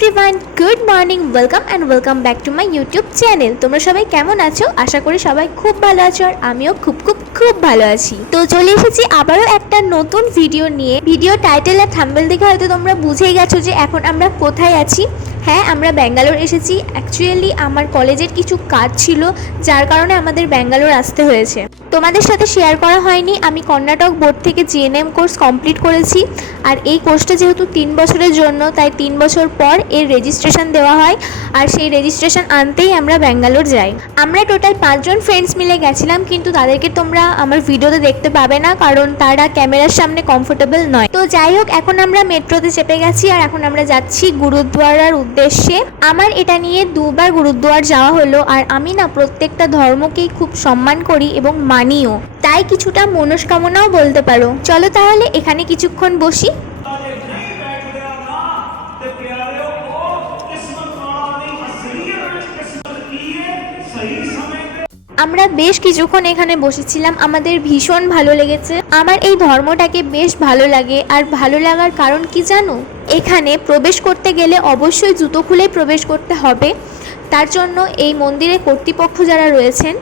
Everyone good morning welcome and welcome back to my YouTube channel তোমরা সবাই কেমন আছো? আশা করি সবাই খুব ভালো আছো আর আমিও খুব খুব খুব ভালো আছি। তো চলে এসেছি আবারও একটা নতুন ভিডিও নিয়ে। ভিডিও টাইটেল আর থাম্বেল দেখে হয়তো তোমরা বুঝেই গেছো যে এখন আমরা কোথায় আছি। হ্যাঁ আমরা ব্যাঙ্গালোর এসেছি। অ্যাকচুয়ালি আমার কলেজের কিছু কাজ ছিল, যার কারণে আমাদের ব্যাঙ্গালোর আসতে হয়েছে। তোমাদের সাথে শেয়ার করা হয়নি। আমি কর্ণাটক বোর্ড থেকে জিএনএম কোর্স কমপ্লিট করেছি। আর এই কোর্সটা যেহেতু তিন বছরের জন্য, তাই তিন বছর পর এর রেজিস্ট্রেশন দেওয়া হয়। আর সেই রেজিস্ট্রেশন আনতেই আমরা ব্যাঙ্গালোর যাই। আমরা টোটাল পাঁচজন ফ্রেন্ডস মিলে গেছিলাম, কিন্তু তাদেরকে তোমরা আমার ভিডিওতে দেখতে পাবে না, কারণ তারা ক্যামেরার সামনে কমফোর্টেবল নয়। তো যাই হোক, এখন আমরা মেট্রোতে চেপে গেছি, আর এখন আমরা যাচ্ছি গুরুদ্বারার উদ্দেশ্যে আমার এটা নিয়ে দুবার গুরুদ্বার যাওয়া হলো আর আমি না প্রত্যেকটা ধর্মকেই খুব সম্মান করি এবং মানিও। তাই কিছুটা মনস্কামনাও বলতে পারো। চলো তাহলে এখানে কিছুক্ষণ বসি। আমরা বেশ কিছুক্ষণ এখানে বসেছিলাম। আমাদের ভীষণ ভালো লেগেছে। আমার এই ধর্মটাকে বেশ ভালো লাগে। আর ভালো লাগার কারণ কি জানো? এখানে প্রবেশ করতে গেলে অবশ্যই জুতো খুলেই প্রবেশ করতে হবে। তার জন্য এই মন্দিরে কর্তৃপক্ষ যারা রয়েছেন,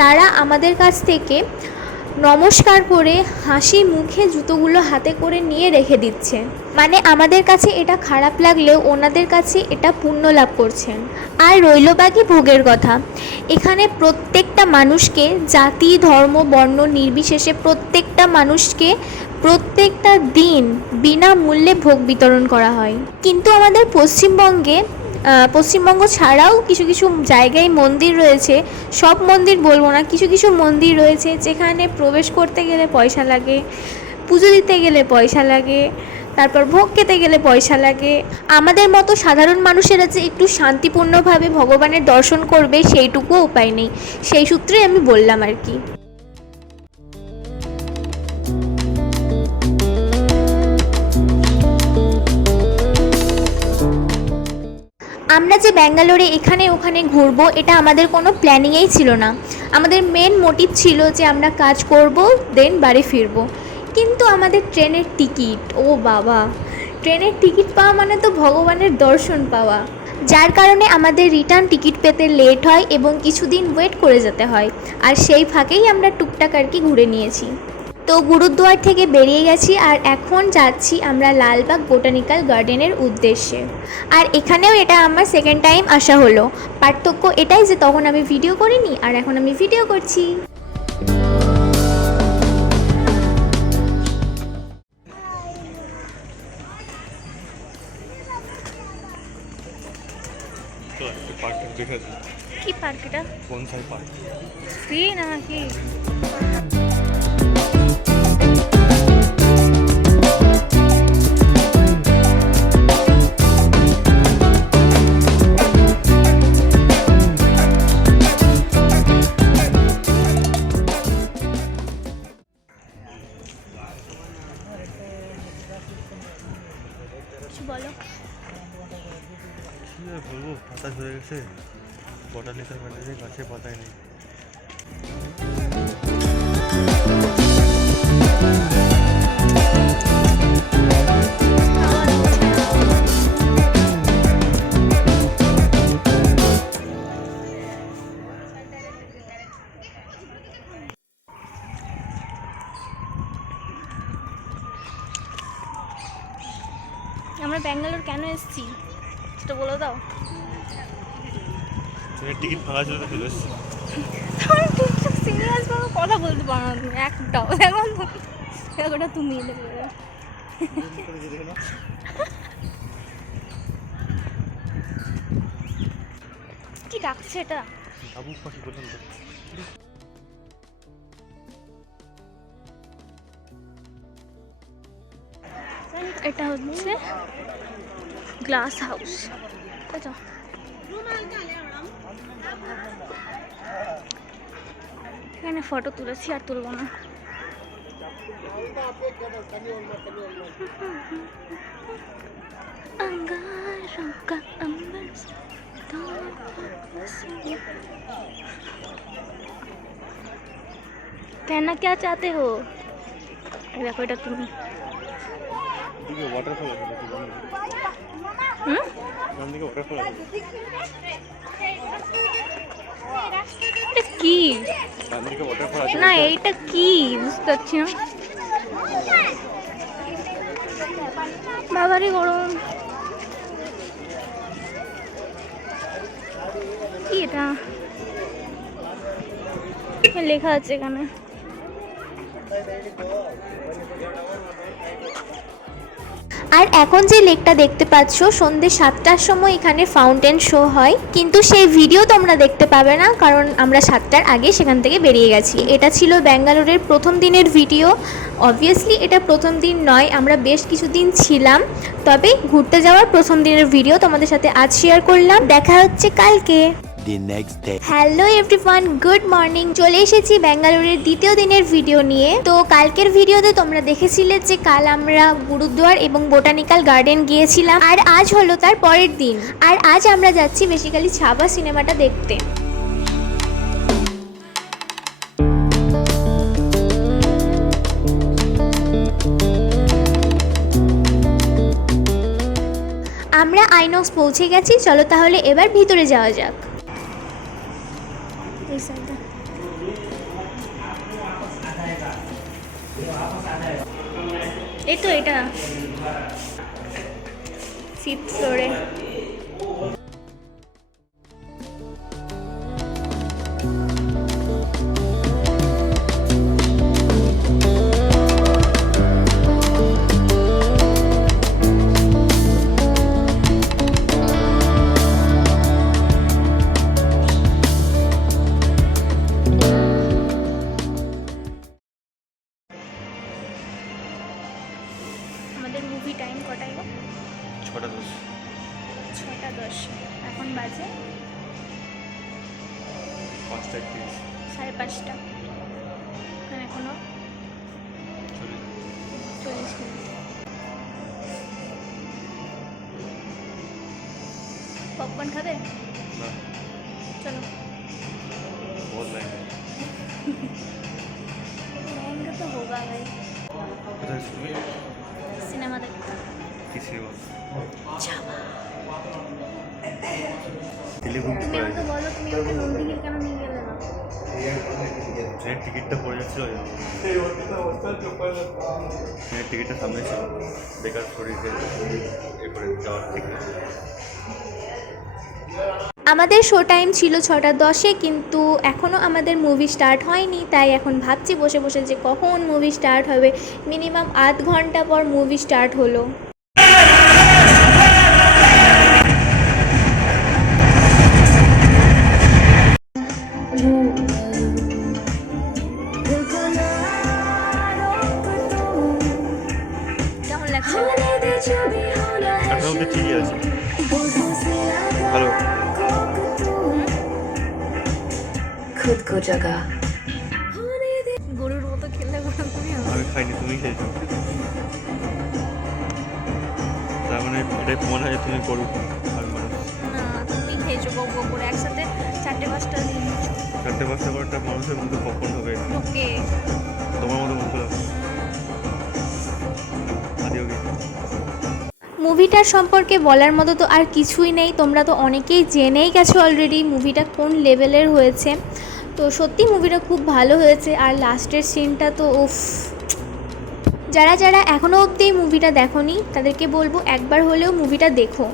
তারা আমাদের কাছ থেকে নমস্কার করে হাসি মুখে জুতোগুলো হাতে করে নিয়ে রেখে দিচ্ছে। মানে আমাদের কাছে এটা খারাপ লাগলেও ওনাদের কাছে এটা পুণ্য লাভ করছেন। আর রইল বাকি ভোগের কথা, এখানে প্রত্যেকটা মানুষকে জাতি, ধর্ম, বর্ণ নির্বিশেষে প্রত্যেকটা মানুষকে প্রত্যেকটা দিন বিনামূল্যে ভোগ বিতরণ করা হয়। কিন্তু আমাদের পশ্চিমবঙ্গে পশ্চিমবঙ্গ ছাড়াও কিছু কিছু জায়গায় মন্দির রয়েছে। সব মন্দির বলব না, কিছু কিছু মন্দির রয়েছে যেখানে প্রবেশ করতে গেলে পয়সা লাগে, পুজো দিতে গেলে পয়সা লাগে, তারপর ভোগ খেতে গেলে পয়সা লাগে। আমাদের মতো সাধারণ মানুষেরা যে একটু শান্তিপূর্ণভাবে ভগবানের দর্শন করবে সেইটুকুও উপায় নেই। সেই সূত্রেই আমি বললাম আর কি। আমরা যে ব্যাঙ্গালোরে এখানে ওখানে ঘুরবো, এটা আমাদের কোনো প্ল্যানিংয়েই ছিল না। আমাদের মেন মোটিভ ছিল যে আমরা কাজ করব দেন বাড়ি ফিরবো। কিন্তু আমাদের ট্রেনের টিকিট, ও বাবা! ট্রেনের টিকিট পাওয়া মানে তো ভগবানের দর্শন পাওয়া। যার কারণে আমাদের রিটার্ন টিকিট পেতে লেট হয় এবং কিছুদিন ওয়েট করে যেতে হয়। আর সেই ফাঁকেই আমরা টুকটাক আর কি ঘুরে নিয়েছি। তো গুরুদ্বার থেকে বেরিয়ে গেছি আর এখন যাচ্ছি আমরা লালবাগ বোটানিক্যাল গার্ডেনের উদ্দেশ্যে। আর এখানেও এটা আমার সেকেন্ড টাইম আসা হলো। পার্থক্য এটাই যে তখন আমি ভিডিও করিনি আর এখন আমি ভিডিও করছি। কি পার্ক এটা? কোন সাই পার্ক ফ্রি নাকি? গেছে বটানিক্যাল গার্ডেনের গাছে পাতায় নেই। আমরা ব্যাঙ্গালোর কেন এসেছি? সেটা বলে দাও। ট্রেনের টিকিট ফাঁকা ছিল তো সিরিয়াস ভাবে কথা বলতে পারো না তুমি একটাও এখন ওটা তুমি বলে কি ডাকছে এটা? বাবু পাখি বললাম তো। এটা হচ্ছে গ্লাস হাউস এটা এখানে ফটো তুলেছি আর তুলবো না अंगारों का अंबर से तो बरसे। कहना क्या चाहते हो देखो এটা তুমি ওদিকে ওয়াটারফল আছে দেখি হুম ডান দিকে ওয়াটারফল আছে এটা কি? না, এইটা কি? বুঝতে পারছি না। বাবারই গরম। কি এটা? লেখা আছে এখানে। আর এখন যে লেকটা দেখতে পাচ্ছ সন্ধ্যে সাতটার সময় এখানে ফাউন্টেন শো হয়। কিন্তু সেই ভিডিও তোমরা দেখতে পাবে না, কারণ আমরা সাতটার আগে সেখান থেকে বেরিয়ে গেছি। এটা ছিল ব্যাঙ্গালোরের প্রথম দিনের ভিডিও অবভিয়াসলি এটা প্রথম দিন নয়, আমরা বেশ কিছুদিন ছিলাম। তবে ঘুরতে যাওয়ার প্রথম দিনের ভিডিও তোমাদের সাথে আজ শেয়ার করলাম। দেখা হচ্ছে কালকে। The next day. Hello everyone good morning চলে এসেছি ব্যাঙ্গালোরের দ্বিতীয় দিনের ভিডিও নিয়ে। তো কালকের ভিডিওতে তোমরা দেখেছিলে যে কাল আমরা গুরুদ্বার এবং বোটানিক্যাল গার্ডেন গিয়েছিলাম। আর আজ হলো তার পরের দিন। আর আজ আমরা যাচ্ছি বেসিক্যালি ছাবা সিনেমাটা দেখতে। আমরা আইনক্স পৌঁছে গেছি। চলো তাহলে এবার ভিতরে যাওয়া যাক। এই সাইডে এই তো এটা। ফিফথ ফ্লোরে আমাদের মুভি টাইম কটায় গো ছটা দশ ছটা দশ এখন বাজে পাঁচটা একত্রিশ সাড়ে পাঁচটা এখানে এখনো চল্লিশ চল্লিশ মিনিট পপকর্ন খাবে না চলো বহুত লাইন महंगा तो होगा भाई সিনেমা দেখতে তুমি আমাকে বলো তুমি আমাকে নন্দিনীর কেন নিয়ে গেলে না? ট্রেনের টিকিটটা পড়ে যাচ্ছিল ট্রেনের টিকিটটা সামনে ছিল। বেকার করে যাওয়ার ঠিক আছে আমাদের শো টাইম ছিল ছটা দশে কিন্তু এখনও আমাদের মুভি স্টার্ট হয়নি তাই এখন ভাবছি বসে বসে যে কখন মুভি স্টার্ট হবে। মিনিমাম আধ ঘণ্টা পর মুভি স্টার্ট হলো। এখন ঠিকই আছে। खुद को जगा গরুর মতো খেললে বলো তুমি আমি খাইনি তুমি খেয়েছো তার মানে এটাই মনে হয় যে তুমি করো আর মানুষ না তুমি খেয়েছো গো গো করে একসাথে চারটে পাঁচটা দিয়ে নিয়েছো চারটে পাঁচটা করে একটা মানুষের মধ্যে কখন হবে ওকে তোমার মতো মুখ খোলা আদি ওকে মুভিটার সম্পর্কে বলার মতো তো আর কিছুই নেই তোমরা তো অনেকেই জেনেই গেছো অলরেডি মুভিটা কোন লেভেলের হয়েছে তো সত্যি মুভিটা খুব ভালো হয়েছে। আর লাস্টের সিনটা তো উফ। যারা যারা এখনও অবধি এই মুভিটা দেখোনি, তাদেরকে বলব একবার হলেও মুভিটা দেখো।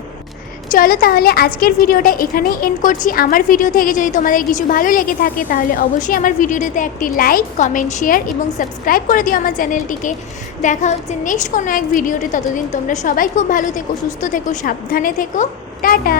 চলো তাহলে আজকের ভিডিওটা এখানেই এন্ড করছি। আমার ভিডিও থেকে যদি তোমাদের কিছু ভালো লেগে থাকে, তাহলে অবশ্যই আমার ভিডিওটিতে একটি লাইক কমেন্ট শেয়ার এবং সাবস্ক্রাইব করে দিও আমার চ্যানেলটিকে দেখা হচ্ছে নেক্সট কোনো এক ভিডিওতে ততদিন তোমরা সবাই খুব ভালো থেকো, সুস্থ থেকো, সাবধানে থেকো। টাটা!